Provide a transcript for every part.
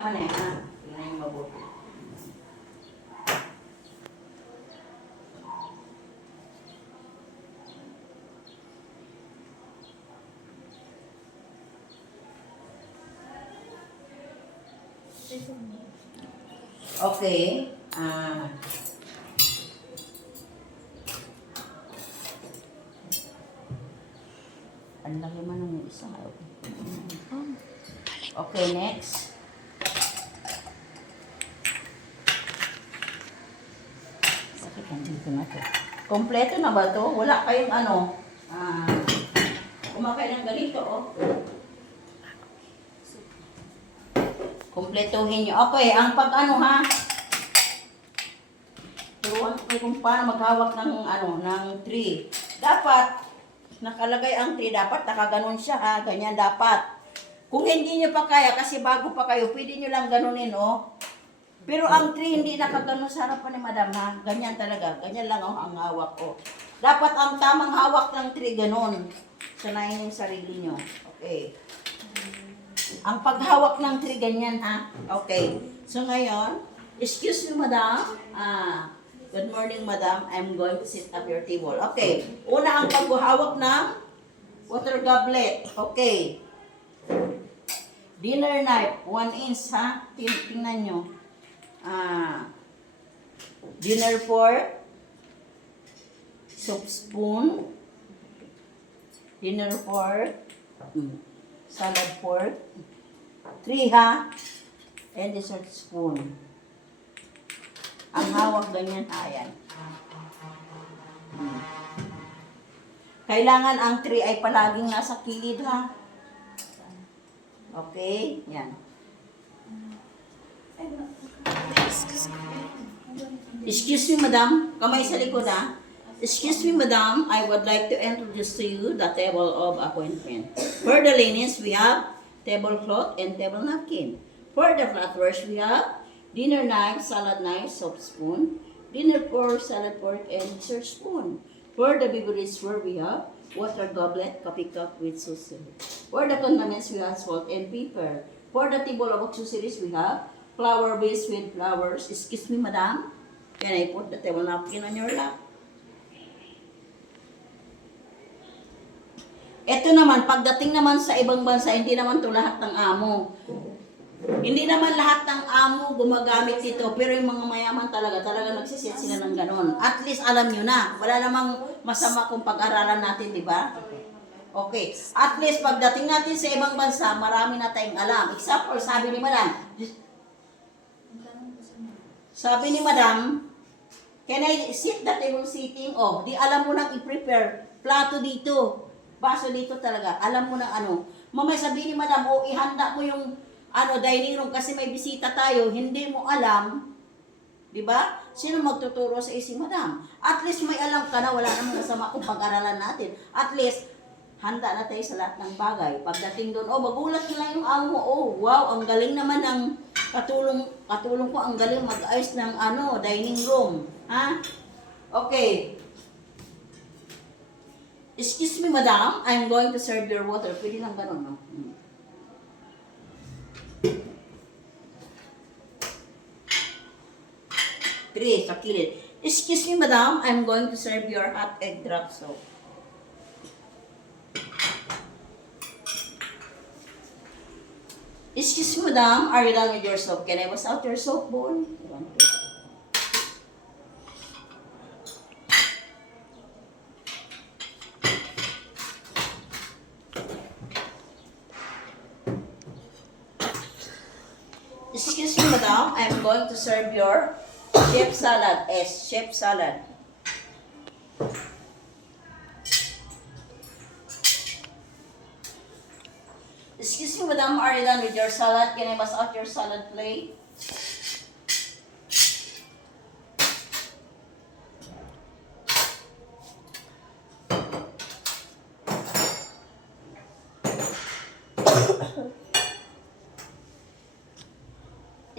Ano eh, ha? Tingnan yung mabuti. Okay. Ang laki man ng isa. Okay, next. Sakit lang dito na to. Kompleto na ba to? Wala kayong ano? Kumakain ng ganito, oh. Kompletohin nyo. Okay, ang pag ano ha? Turuan ko kayo kung paano maghawak ng ano, ng tree. Dapat, nakalagay ang tree, dapat nakaganon siya ha. Ganyan dapat. Kung hindi nyo pa kaya, kasi bago pa kayo, pwede nyo lang ganunin, oh. Pero ang tree hindi nakaganon sa harapan ni madam ha. Ganyan talaga. Ganyan lang oh, ang hawak ko. Dapat ang tamang hawak ng tree, ganon. Sanayin yung sarili nyo. Okay. Ang paghawak ng tree, ganyan ha. Okay. So ngayon, excuse me madam. Good morning madam. I'm going to sit at your table. Okay. Una ang paghawak ng water goblet. Okay. Dinner knife, 1 inch ha. Tingnan nyo. Dinner fork. Soup spoon. Dinner fork. Salad fork. 3 ha. And dessert spoon. Ang hawak ganyan, ayan. Kailangan ang tray ay palaging nasa kilid ha. Okay, yan. Excuse me madam, kamay sa likod ha. Excuse me madam, I would like to introduce to you the table of appointment. For the linens, we have tablecloth and table napkin. For the flatwares, we have dinner knife, salad knife, soap spoon, dinner fork, salad fork, and dessert spoon. For the beverageware, we have water goblet, coffee cup with saucer. For the condiments, we have salt and pepper. For the table of accessories, we have flower vase with flowers. Excuse me, madam. Can I put the table napkin on your lap? Ito naman, pagdating naman sa ibang bansa, hindi naman to lahat ng amo. Hindi naman lahat ng amo gumagamit dito, pero yung mga mayaman talaga nagsiset sila ng ganon. At least alam nyo na, wala namang masama kung pag-aralan natin, di ba? Okay. At least pagdating natin sa ibang bansa, marami na tayong alam. Example, sabi ni Madam, can I sit the table sitting? Oh, di alam mo nang i-prepare. Plato dito. Baso dito talaga. Alam mo na ano. Mamaya sabihin ni madam, oh, ihanda mo yung dining room kasi may bisita tayo. Hindi mo alam. Di ba? Sino magtuturo sa si madam? At least may alam ka na, wala namang masama kung pag-aralan natin. At least, handa na tayo sa lahat ng bagay. Pagdating doon, oh, magulat nila yung amo mo. Oh, wow, ang galing naman ng katulong ko, ang galing mag-ayos ng dining room. Ha? Okay. Excuse me, madam, I'm going to serve your water. Pwede lang ganun, no? Three, sa kilid. Excuse me, madam, I'm going to serve your hot egg drop soap. Excuse me, madam, are you done with your soap? Can I wash out your soap bowl? 1, 2. Excuse me, madam, I'm going to serve your chef salad. Chef salad. Excuse me, madam, are you done with your salad? Can I pass out your salad plate?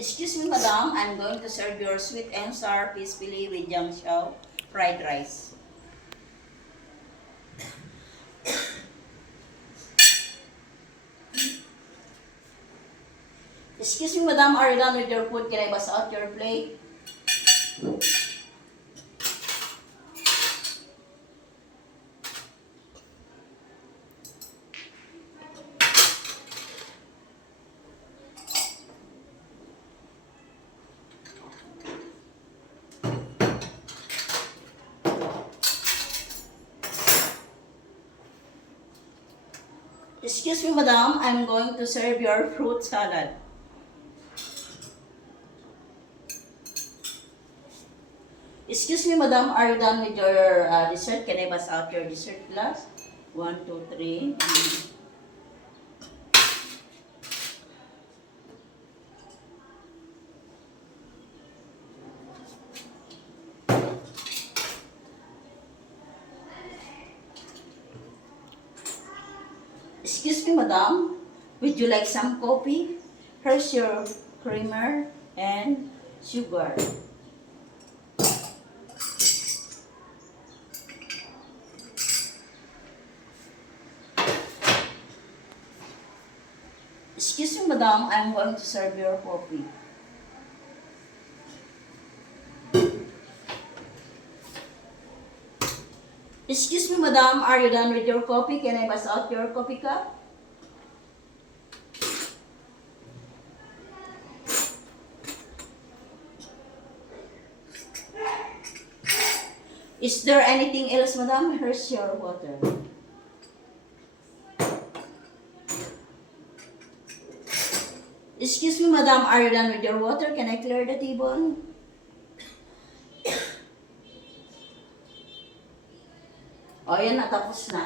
Excuse me, madam, I'm going to serve your sweet and sour fish fillet with yang xiao fried rice. Excuse Excuse me, madam, are you done with your food? Can I bust out your plate? Excuse me, madam, I'm going to serve your fruit salad. Excuse me, madam, are you done with your dessert? Can I bust out your dessert glass? 1, 2, 3. Excuse me, madam, would you like some coffee? Here's your creamer and sugar. Excuse me, madam, I'm going to serve your coffee. Excuse me, madam, are you done with your coffee? Can I bust out your coffee cup? Is there anything else, madam? Here's your water. Excuse me, madam, are you done with your water? Can I clear the table? O, yan na, tapos na.